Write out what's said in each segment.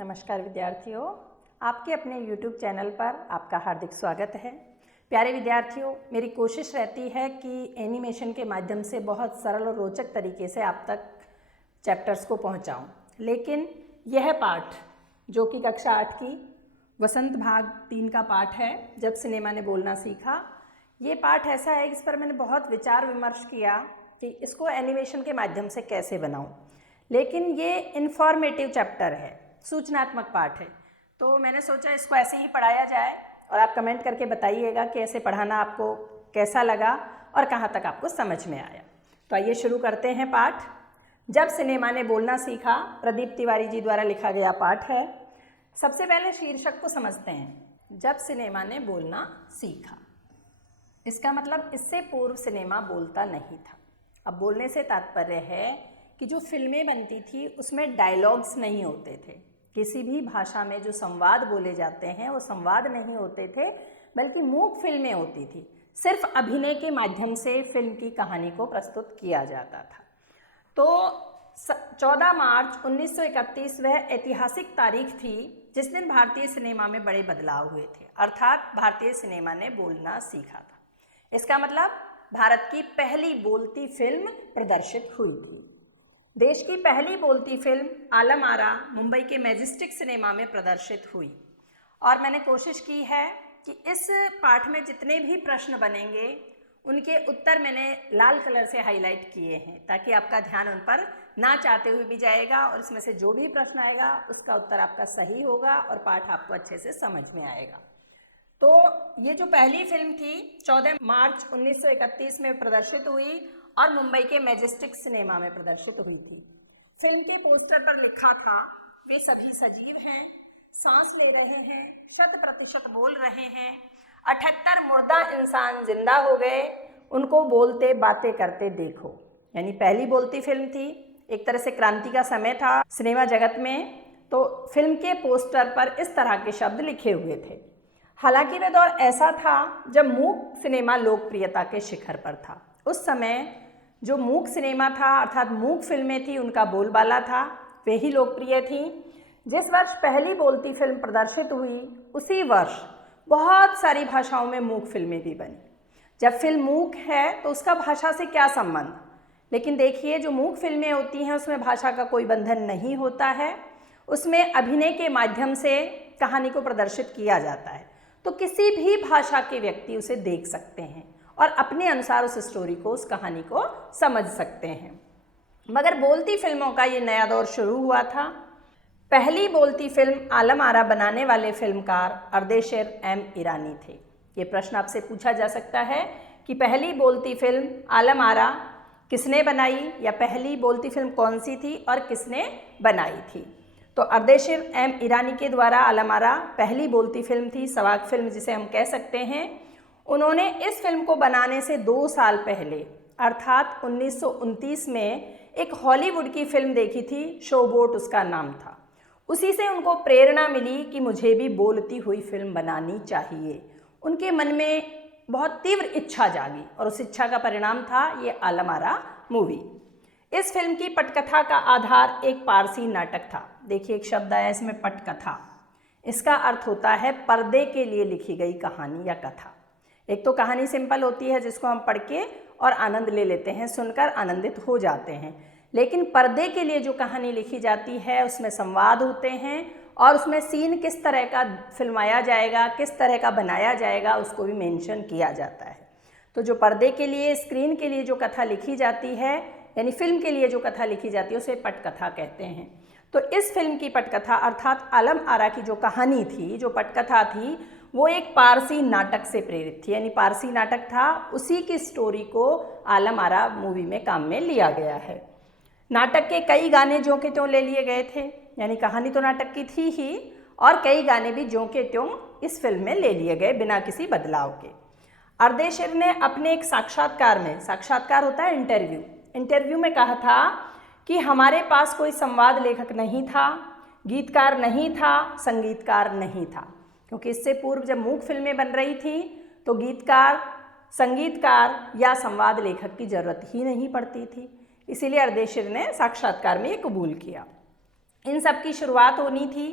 नमस्कार विद्यार्थियों, आपके अपने YouTube चैनल पर आपका हार्दिक स्वागत है। प्यारे विद्यार्थियों, मेरी कोशिश रहती है कि एनिमेशन के माध्यम से बहुत सरल और रोचक तरीके से आप तक चैप्टर्स को पहुंचाऊं। लेकिन यह पाठ जो कि कक्षा 8 की वसंत भाग 3 का पाठ है, जब सिनेमा ने बोलना सीखा, ये पाठ ऐसा है इस पर मैंने बहुत विचार विमर्श किया कि इसको एनिमेशन के माध्यम से कैसे बनाऊं। लेकिन ये इन्फॉर्मेटिव चैप्टर है, सूचनात्मक पाठ है, तो मैंने सोचा इसको ऐसे ही पढ़ाया जाए और आप कमेंट करके बताइएगा कि ऐसे पढ़ाना आपको कैसा लगा और कहाँ तक आपको समझ में आया। तो आइए शुरू करते हैं पाठ। जब सिनेमा ने बोलना सीखा, प्रदीप तिवारी जी द्वारा लिखा गया पाठ है। सबसे पहले शीर्षक को समझते हैं। जब सिनेमा ने बोलना सीखा, इसका मतलब इससे पूर्व सिनेमा बोलता नहीं था। अब बोलने से तात्पर्य है कि जो फिल्में बनती थी उसमें डायलॉग्स नहीं होते थे। किसी भी भाषा में जो संवाद बोले जाते हैं वो संवाद नहीं होते थे, बल्कि मूक फिल्में होती थी। सिर्फ अभिनय के माध्यम से फिल्म की कहानी को प्रस्तुत किया जाता था। तो 14 मार्च 1931 वह ऐतिहासिक तारीख थी जिस दिन भारतीय सिनेमा में बड़े बदलाव हुए थे, अर्थात भारतीय सिनेमा ने बोलना सीखा था। इसका मतलब भारत की पहली बोलती फिल्म प्रदर्शित हुई थी। देश की पहली बोलती फिल्म आलम आरा मुंबई के मैजेस्टिक सिनेमा में प्रदर्शित हुई। और मैंने कोशिश की है कि इस पाठ में जितने भी प्रश्न बनेंगे उनके उत्तर मैंने लाल कलर से हाईलाइट किए हैं, ताकि आपका ध्यान उन पर ना चाहते हुए भी जाएगा और इसमें से जो भी प्रश्न आएगा उसका उत्तर आपका सही होगा और पाठ आपको अच्छे से समझ में आएगा। तो ये जो पहली फिल्म थी 14 मार्च 1931 में प्रदर्शित हुई और मुंबई के मैजेस्टिक सिनेमा में प्रदर्शित हुई थी। फिल्म के पोस्टर पर लिखा था, वे सभी सजीव हैं, सांस ले रहे हैं, 100% बोल रहे हैं, 78 मुर्दा इंसान जिंदा हो गए, उनको बोलते बातें करते देखो। यानी पहली बोलती फिल्म थी, एक तरह से क्रांति का समय था सिनेमा जगत में। तो फिल्म के पोस्टर पर इस तरह के शब्द लिखे हुए थे। हालांकि वह दौर ऐसा था जब मूक सिनेमा लोकप्रियता के शिखर पर था। उस समय जो मूक सिनेमा था अर्थात मूक फिल्में थी, उनका बोलबाला था, वे ही लोकप्रिय थी। जिस वर्ष पहली बोलती फिल्म प्रदर्शित हुई उसी वर्ष बहुत सारी भाषाओं में मूक फिल्में भी बनी। जब फिल्म मूक है तो उसका भाषा से क्या संबंध, लेकिन देखिए जो मूक फिल्में होती हैं उसमें भाषा का कोई बंधन नहीं होता है, उसमें अभिनय के माध्यम से कहानी को प्रदर्शित किया जाता है। तो किसी भी भाषा के व्यक्ति उसे देख सकते हैं और अपने अनुसार उस स्टोरी को, उस कहानी को समझ सकते हैं। मगर बोलती फिल्मों का ये नया दौर शुरू हुआ था। पहली बोलती फिल्म आलम आरा बनाने वाले फिल्मकार अर्देशीर एम ईरानी थे। ये प्रश्न आपसे पूछा जा सकता है कि पहली बोलती फिल्म आलम आरा किसने बनाई, या पहली बोलती फिल्म कौन सी थी और किसने बनाई थी। तो अर्देशीर एम ईरानी के द्वारा आलम आरा पहली बोलती फिल्म थी, सवाक फिल्म जिसे हम कह सकते हैं। उन्होंने इस फिल्म को बनाने से 2 साल पहले अर्थात 1929 में एक हॉलीवुड की फिल्म देखी थी, शोबोट उसका नाम था। उसी से उनको प्रेरणा मिली कि मुझे भी बोलती हुई फिल्म बनानी चाहिए। उनके मन में बहुत तीव्र इच्छा जागी और उस इच्छा का परिणाम था ये आलम आरा मूवी। इस फिल्म की पटकथा का आधार एक पारसी नाटक था। देखिए एक शब्द आया इसमें, पटकथा। इसका अर्थ होता है पर्दे के लिए लिखी गई कहानी या कथा। एक तो कहानी सिंपल होती है जिसको हम पढ़ के और आनंद ले लेते हैं, सुनकर आनंदित हो जाते हैं, लेकिन पर्दे के लिए जो कहानी लिखी जाती है उसमें संवाद होते हैं और उसमें सीन किस तरह का फिल्माया जाएगा, किस तरह का बनाया जाएगा, उसको भी मेंशन किया जाता है। तो जो पर्दे के लिए, स्क्रीन के लिए जो कथा लिखी जाती है, यानी फिल्म के लिए जो कथा लिखी जाती है उसे पटकथा कहते हैं। तो इस फिल्म की पटकथा अर्थात आलम आरा की जो कहानी थी, जो पटकथा थी, वो एक पारसी नाटक से प्रेरित थी। यानी पारसी नाटक था, उसी की स्टोरी को आलम आरा मूवी में काम में लिया गया है। नाटक के कई गाने ज्यों के त्यों ले लिए गए थे, यानी कहानी तो नाटक की थी ही और कई गाने भी ज्यों के त्यों इस फिल्म में ले लिए गए बिना किसी बदलाव के। अर्देशीर ने अपने एक साक्षात्कार में, साक्षात्कार होता है इंटरव्यू में कहा था कि हमारे पास कोई संवाद लेखक नहीं था, गीतकार नहीं था, संगीतकार नहीं था, क्योंकि इससे पूर्व जब मूक फिल्में बन रही थी तो गीतकार, संगीतकार या संवाद लेखक की जरूरत ही नहीं पड़ती थी। इसीलिए अर्देशीर ने साक्षात्कार में ये कबूल किया। इन सब की शुरुआत होनी थी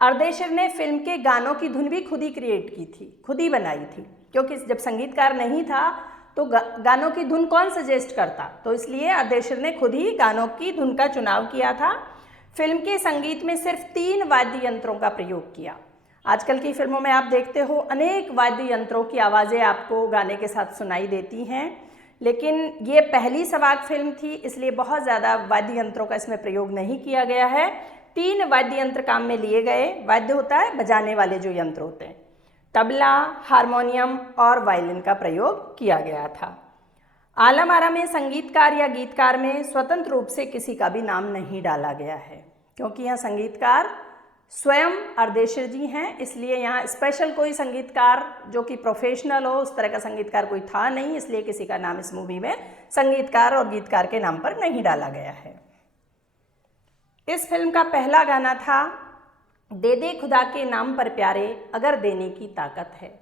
अर्देशिर ने फिल्म के गानों की धुन भी खुद ही क्रिएट की थी, खुद ही बनाई थी, क्योंकि जब संगीतकार नहीं था तो गानों की धुन कौन सजेस्ट करता, तो इसलिए अर्देशिर ने खुद ही गानों की धुन का चुनाव किया था। फिल्म के संगीत में सिर्फ 3 वाद्य यंत्रों का प्रयोग किया। आजकल की फिल्मों में आप देखते हो अनेक वाद्य यंत्रों की आवाज़ें आपको गाने के साथ सुनाई देती हैं, लेकिन ये पहली सवाक फिल्म थी, इसलिए बहुत ज़्यादा वाद्य यंत्रों का इसमें प्रयोग नहीं किया गया है। 3 वाद्य यंत्र काम में लिए गए। वाद्य होता है बजाने वाले जो यंत्र होते हैं, तबला, हारमोनियम और वायलिन का प्रयोग किया गया था। आलम आरा में संगीतकार या गीतकार में स्वतंत्र रूप से किसी का भी नाम नहीं डाला गया है, क्योंकि यह संगीतकार स्वयं अर्देशिर जी हैं, इसलिए यहाँ स्पेशल कोई संगीतकार जो कि प्रोफेशनल हो उस तरह का संगीतकार कोई था नहीं, इसलिए किसी का नाम इस मूवी में संगीतकार और गीतकार के नाम पर नहीं डाला गया है। इस फिल्म का पहला गाना था दे दे खुदा के नाम पर प्यारे अगर देने की ताकत है।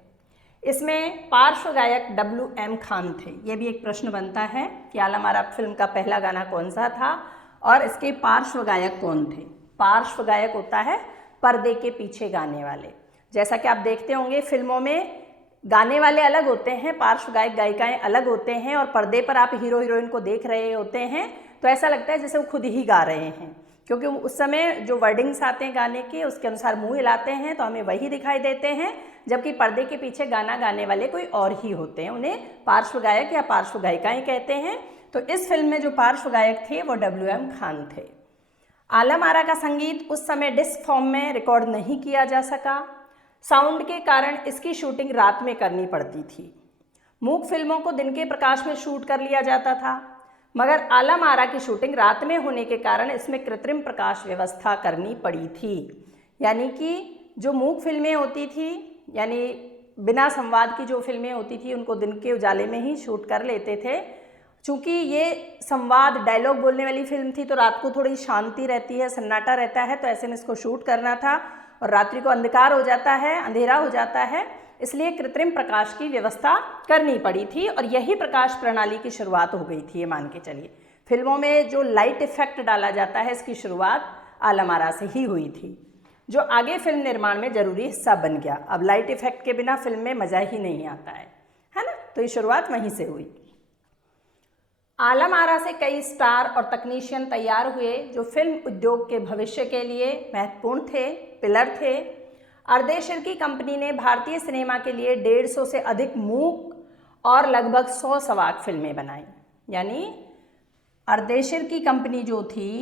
इसमें पार्श्व गायक WM खान थे। ये भी एक प्रश्न बनता है कि आलम आरा फिल्म का पहला गाना कौन सा था और इसके पार्श्व गायक कौन थे। पार्श्व गायक होता है पर्दे के पीछे गाने वाले। जैसा कि आप देखते होंगे फिल्मों में गाने वाले अलग होते हैं, पार्श्व गायक गायिकाएं अलग होते हैं, और पर्दे पर आप हीरो हीरोइन को देख रहे होते हैं तो ऐसा लगता है जैसे वो खुद ही गा रहे हैं, क्योंकि उस समय जो वर्डिंग्स आते हैं गाने के उसके अनुसार मुंह हिलाते हैं तो हमें वही दिखाई देते हैं, जबकि पर्दे के पीछे गाना गाने वाले कोई और ही होते हैं, उन्हें पार्श्व गायक या पार्श्व गायिकाएं कहते हैं। तो इस फिल्म में जो पार्श्व गायक थे वो WM खान थे। आलम आरा का संगीत उस समय डिस्क फॉर्म में रिकॉर्ड नहीं किया जा सका। साउंड के कारण इसकी शूटिंग रात में करनी पड़ती थी। मूक फिल्मों को दिन के प्रकाश में शूट कर लिया जाता था, मगर आलम आरा की शूटिंग रात में होने के कारण इसमें कृत्रिम प्रकाश व्यवस्था करनी पड़ी थी। यानी कि जो मूक फिल्में होती थी, यानी बिना संवाद की जो फिल्में होती थी, उनको दिन के उजाले में ही शूट कर लेते थे। चूँकि ये संवाद डायलॉग बोलने वाली फिल्म थी तो रात को थोड़ी शांति रहती है, सन्नाटा रहता है, तो ऐसे में इसको शूट करना था और रात्रि को अंधकार हो जाता है, अंधेरा हो जाता है, इसलिए कृत्रिम प्रकाश की व्यवस्था करनी पड़ी थी और यही प्रकाश प्रणाली की शुरुआत हो गई थी। ये मान के चलिए फिल्मों में जो लाइट इफेक्ट डाला जाता है इसकी शुरुआत आलम आरा से ही हुई थी, जो आगे फिल्म निर्माण में ज़रूरी हिस्सा बन गया। अब लाइट इफेक्ट के बिना फिल्म में मज़ा ही नहीं आता है ना, तो ये शुरुआत वहीं से हुई। आलम आरा से कई स्टार और तकनीशियन तैयार हुए जो फिल्म उद्योग के भविष्य के लिए महत्वपूर्ण थे, पिलर थे। अर्देशिर की कंपनी ने भारतीय सिनेमा के लिए 150 से अधिक मूक और लगभग 100 सवाक फिल्में बनाई। यानी अर्देशिर की कंपनी जो थी,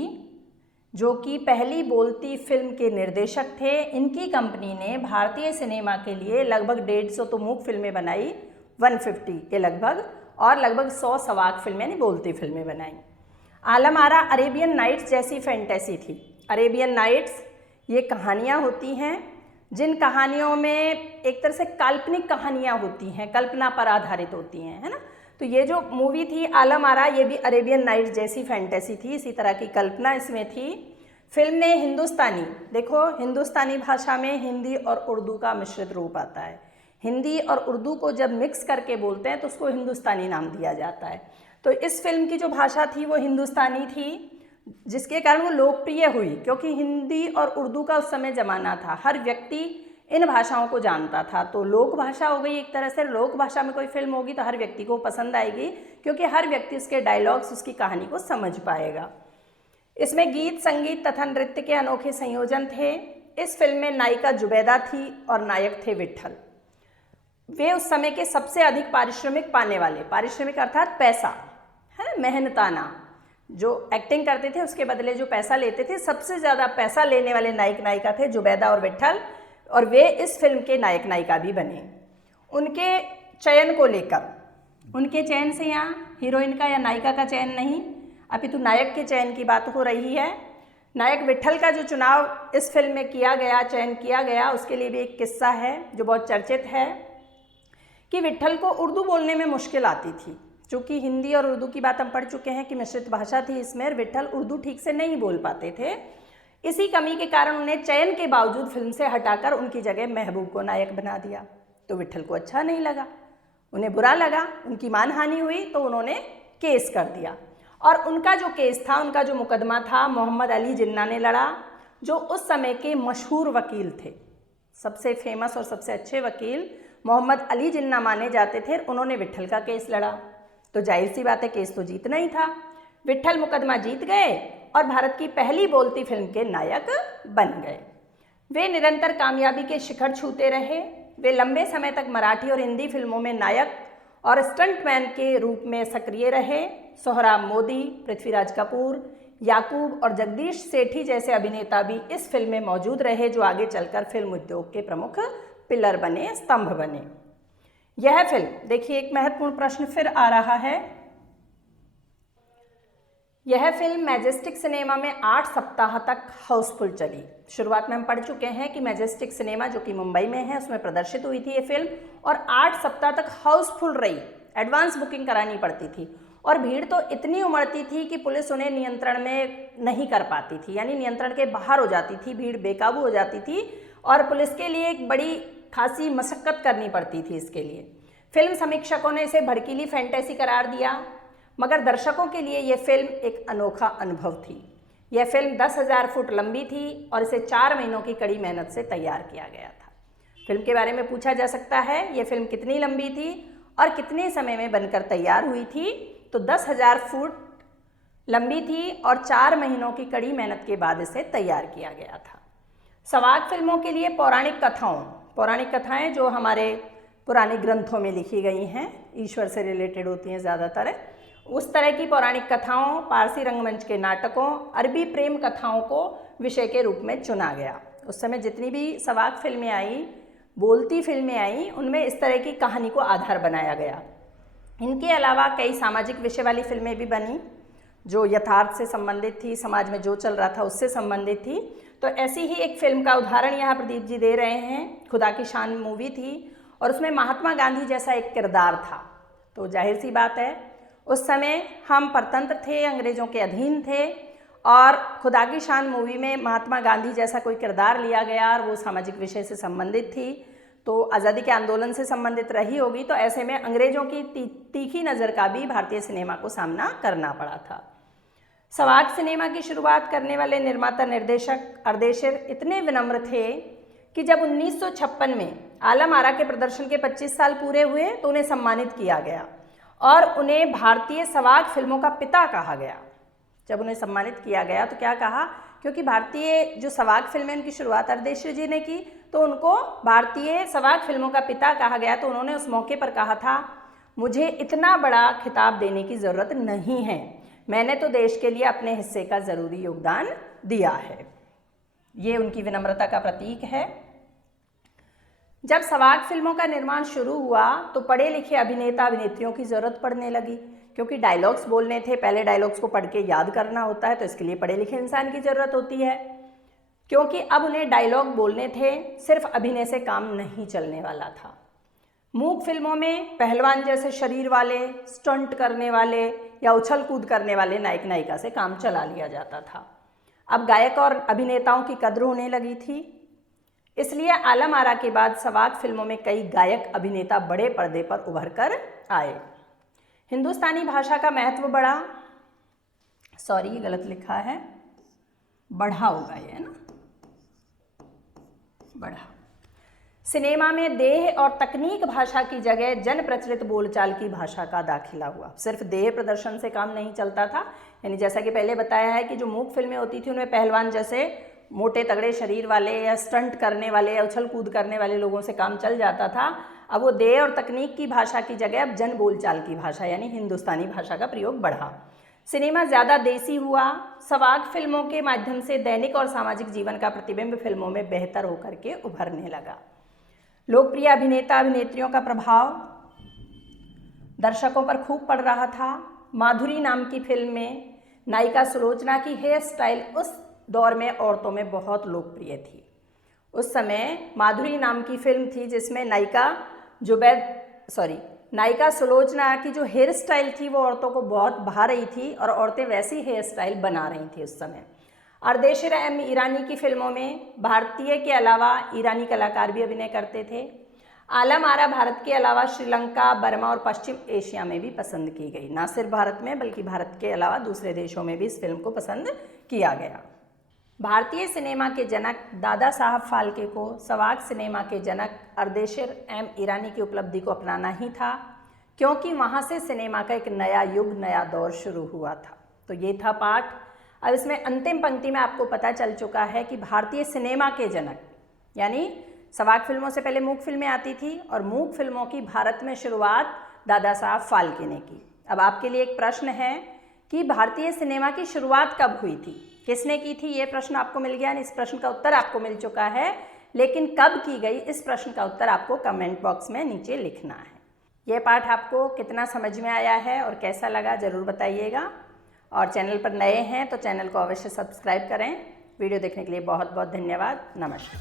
जो कि पहली बोलती फिल्म के निर्देशक थे, इनकी कंपनी ने भारतीय सिनेमा के लिए लगभग 150 तो मूक फिल्में बनाई, 150 के लगभग, और लगभग 100 सवाक फिल्में यानी बोलती फिल्में बनाई। आलम आरा अरेबियन नाइट्स जैसी फैंटेसी थी। अरेबियन नाइट्स ये कहानियाँ होती हैं जिन कहानियों में एक तरह से काल्पनिक कहानियाँ होती हैं, कल्पना पर आधारित होती हैं, है ना। तो ये जो मूवी थी आलम आरा, ये भी अरेबियन नाइट्स जैसी फैंटेसी थी, इसी तरह की कल्पना इसमें थी। फिल्म ने हिंदुस्तानी, देखो हिंदुस्तानी भाषा में हिंदी और उर्दू का मिश्रित रूप आता है। हिंदी और उर्दू को जब मिक्स करके बोलते हैं तो उसको हिंदुस्तानी नाम दिया जाता है। तो इस फिल्म की जो भाषा थी वो हिंदुस्तानी थी, जिसके कारण वो लोकप्रिय हुई, क्योंकि हिंदी और उर्दू का उस समय ज़माना था, हर व्यक्ति इन भाषाओं को जानता था। तो लोक भाषा हो गई एक तरह से। लोक भाषा में कोई फिल्म होगी तो हर व्यक्ति को पसंद आएगी, क्योंकि हर व्यक्ति उसके डायलॉग्स, उसकी कहानी को समझ पाएगा। इसमें गीत, संगीत तथा नृत्य के अनोखे संयोजन थे। इस फिल्म में नायिका जुबैदा थी और नायक थे विट्ठल। वे उस समय के सबसे अधिक पारिश्रमिक पाने वाले, पारिश्रमिक अर्थात पैसा, है ना, मेहनताना, जो एक्टिंग करते थे उसके बदले जो पैसा लेते थे, सबसे ज़्यादा पैसा लेने वाले नायक नायिका थे जुबैदा और विट्ठल, और वे इस फिल्म के नायक नायिका भी बने। उनके चयन को लेकर, उनके चयन से यहाँ हीरोइन का या नायिका का चयन नहीं, अपितु नायक के चयन की बात हो रही है। नायक विट्ठल का जो चुनाव इस फिल्म में किया गया, चयन किया गया, उसके लिए भी एक किस्सा है जो बहुत चर्चित है कि विट्ठल को उर्दू बोलने में मुश्किल आती थी। चूँकि हिंदी और उर्दू की बात हम पढ़ चुके हैं कि मिश्रित भाषा थी इसमें, विट्ठल उर्दू ठीक से नहीं बोल पाते थे। इसी कमी के कारण उन्हें चयन के बावजूद फिल्म से हटाकर उनकी जगह महबूब को नायक बना दिया। तो विट्ठल को अच्छा नहीं लगा, उन्हें बुरा लगा, उनकी मानहानि हुई, तो उन्होंने केस कर दिया। और उनका जो केस था, उनका जो मुकदमा था, मोहम्मद अली जिन्ना ने लड़ा। जो उस समय के मशहूर वकील थे। सबसे फेमस और सबसे अच्छे वकील मोहम्मद अली जिन्ना माने जाते थे। उन्होंने विट्ठल का केस लड़ा, तो जाहिर सी बात है केस तो जीतना ही था। विट्ठल मुकदमा जीत गए और भारत की पहली बोलती फिल्म के नायक बन गए। वे निरंतर कामयाबी के शिखर छूते रहे। वे लंबे समय तक मराठी और हिंदी फिल्मों में नायक और स्टंटमैन के रूप में सक्रिय रहे। सोहराब मोदी, पृथ्वीराज कपूर, याकूब और जगदीश सेठी जैसे अभिनेता भी इस फिल्म में मौजूद रहे, जो आगे चलकर फिल्म उद्योग के प्रमुख पिलर बने, स्तंभ बने। यह फिल्म, देखिए एक महत्वपूर्ण प्रश्न फिर आ रहा है, यह फिल्म मैजेस्टिक सिनेमा में 8 सप्ताह तक हाउसफुल चली। शुरुआत में हम पढ़ चुके हैं कि मैजेस्टिक सिनेमा जो कि मुंबई में है उसमें प्रदर्शित हुई थी ये फिल्म, और 8 सप्ताह तक हाउसफुल रही। एडवांस बुकिंग करानी पड़ती थी और भीड़ तो इतनी उमड़ती थी कि पुलिस उन्हें नियंत्रण में नहीं कर पाती थी, यानी नियंत्रण के बाहर हो जाती थी, भीड़ बेकाबू हो जाती थी और पुलिस के लिए एक बड़ी खासी मशक्कत करनी पड़ती थी इसके लिए। फिल्म समीक्षकों ने इसे भड़कीली फैंटेसी करार दिया, मगर दर्शकों के लिए यह फिल्म एक अनोखा अनुभव थी। यह फिल्म 10,000 फुट लंबी थी और इसे 4 महीनों की कड़ी मेहनत से तैयार किया गया था। फिल्म के बारे में पूछा जा सकता है, यह फिल्म कितनी लंबी थी और कितने समय में बनकर तैयार हुई थी? तो 10,000 फुट लंबी थी और 4 महीनों की कड़ी मेहनत के बाद इसे तैयार किया गया था। सवाक फिल्मों के लिए पौराणिक कथाएं जो हमारे पुराने ग्रंथों में लिखी गई हैं, ईश्वर से रिलेटेड होती हैं ज़्यादातर, उस तरह की पौराणिक कथाओं, पारसी रंगमंच के नाटकों, अरबी प्रेम कथाओं को विषय के रूप में चुना गया। उस समय जितनी भी सवाक फिल्में आई, बोलती फिल्में आई, उनमें इस तरह की कहानी को आधार बनाया गया। इनके अलावा कई सामाजिक विषय वाली फिल्में भी बनी जो यथार्थ से संबंधित थी, समाज में जो चल रहा था उससे संबंधित थी। तो ऐसी ही एक फिल्म का उदाहरण यहाँ प्रदीप जी दे रहे हैं। खुदा की शान मूवी थी और उसमें महात्मा गांधी जैसा एक किरदार था। तो जाहिर सी बात है उस समय हम परतंत्र थे, अंग्रेज़ों के अधीन थे, और खुदा की शान मूवी में महात्मा गांधी जैसा कोई किरदार लिया गया और वो सामाजिक विषय से संबंधित थी, तो आज़ादी के आंदोलन से संबंधित रही होगी। तो ऐसे में अंग्रेज़ों की तीखी नज़र का भी भारतीय सिनेमा को सामना करना पड़ा था। सवाक सिनेमा की शुरुआत करने वाले निर्माता निर्देशक अर्देशिर इतने विनम्र थे कि जब 1956 में आलम आरा के प्रदर्शन के 25 साल पूरे हुए तो उन्हें सम्मानित किया गया और उन्हें भारतीय सवाक फिल्मों का पिता कहा गया। जब उन्हें सम्मानित किया गया तो क्या कहा, क्योंकि भारतीय जो सवाक फिल्में उनकी शुरुआत अर्देशिर जी ने की, तो उनको भारतीय सवाक फिल्मों का पिता कहा गया। तो उन्होंने उस मौके पर कहा था, मुझे इतना बड़ा खिताब देने की ज़रूरत नहीं है, मैंने तो देश के लिए अपने हिस्से का ज़रूरी योगदान दिया है। ये उनकी विनम्रता का प्रतीक है। जब सवाक फिल्मों का निर्माण शुरू हुआ तो पढ़े लिखे अभिनेता अभिनेत्रियों की ज़रूरत पड़ने लगी, क्योंकि डायलॉग्स बोलने थे। पहले डायलॉग्स को पढ़ के याद करना होता है, तो इसके लिए पढ़े लिखे इंसान की ज़रूरत होती है, क्योंकि अब उन्हें डायलॉग बोलने थे, सिर्फ अभिनय से काम नहीं चलने वाला था। मूक फिल्मों में पहलवान जैसे शरीर वाले, स्टंट करने वाले या उछल कूद करने वाले नायक नायिका से काम चला लिया जाता था। अब गायक और अभिनेताओं की कद्र होने लगी थी, इसलिए आलम आरा के बाद सवाक फिल्मों में कई गायक अभिनेता बड़े पर्दे पर उभर कर आए। हिंदुस्तानी भाषा का महत्व बढ़ा, सॉरी गलत लिखा है, बढ़ा होगा ये ना, बढ़ा। सिनेमा में देह और तकनीक भाषा की जगह जन प्रचलित बोलचाल की भाषा का दाखिला हुआ। सिर्फ देह प्रदर्शन से काम नहीं चलता था, यानी जैसा कि पहले बताया है कि जो मूक फिल्में होती थी उनमें पहलवान जैसे मोटे तगड़े शरीर वाले या स्टंट करने वाले या उछल कूद करने वाले लोगों से काम चल जाता था। अब वो देह और तकनीक की भाषा की जगह अब जन बोलचाल की भाषा यानी हिंदुस्तानी भाषा का प्रयोग बढ़ा। सिनेमा ज़्यादा देसी हुआ। सवाक फिल्मों के माध्यम से दैनिक और सामाजिक जीवन का प्रतिबिंब फिल्मों में बेहतर होकर के उभरने लगा। लोकप्रिय अभिनेता अभिनेत्रियों का प्रभाव दर्शकों पर खूब पड़ रहा था। माधुरी नाम की फिल्म में नायिका सुलोचना की हेयर स्टाइल उस दौर में औरतों में बहुत लोकप्रिय थी। उस समय माधुरी नाम की फिल्म थी जिसमें नायिका सुलोचना की जो हेयर स्टाइल थी वो औरतों को बहुत भा रही थी और औरतें वैसी हेयर स्टाइल बना रही थी उस समय। अर्देशिर एम ईरानी की फिल्मों में भारतीय के अलावा ईरानी कलाकार भी अभिनय करते थे। आलम आरा भारत के अलावा श्रीलंका, बर्मा और पश्चिम एशिया में भी पसंद की गई। ना सिर्फ भारत में बल्कि भारत के अलावा दूसरे देशों में भी इस फिल्म को पसंद किया गया। भारतीय सिनेमा के जनक दादा साहब फाल्के को सवाक सिनेमा के जनक अर्देशिर एम ईरानी की उपलब्धि को अपनाना ही था, क्योंकि वहाँ से सिनेमा का एक नया युग, नया दौर शुरू हुआ था। तो ये था पाठ। अब इसमें अंतिम पंक्ति में आपको पता चल चुका है कि भारतीय सिनेमा के जनक, यानी सवाक फिल्मों से पहले मूक फिल्में आती थी और मूक फिल्मों की भारत में शुरुआत दादा साहब फाल्के ने की। अब आपके लिए एक प्रश्न है कि भारतीय सिनेमा की शुरुआत कब हुई थी, किसने की थी, ये प्रश्न आपको मिल गया। इस प्रश्न का उत्तर आपको मिल चुका है, लेकिन कब की गई, इस प्रश्न का उत्तर आपको कमेंट बॉक्स में नीचे लिखना है। ये पाठ आपको कितना समझ में आया है और कैसा लगा ज़रूर बताइएगा। और चैनल पर नए हैं तो चैनल को अवश्य सब्सक्राइब करें। वीडियो देखने के लिए बहुत बहुत धन्यवाद। नमस्कार।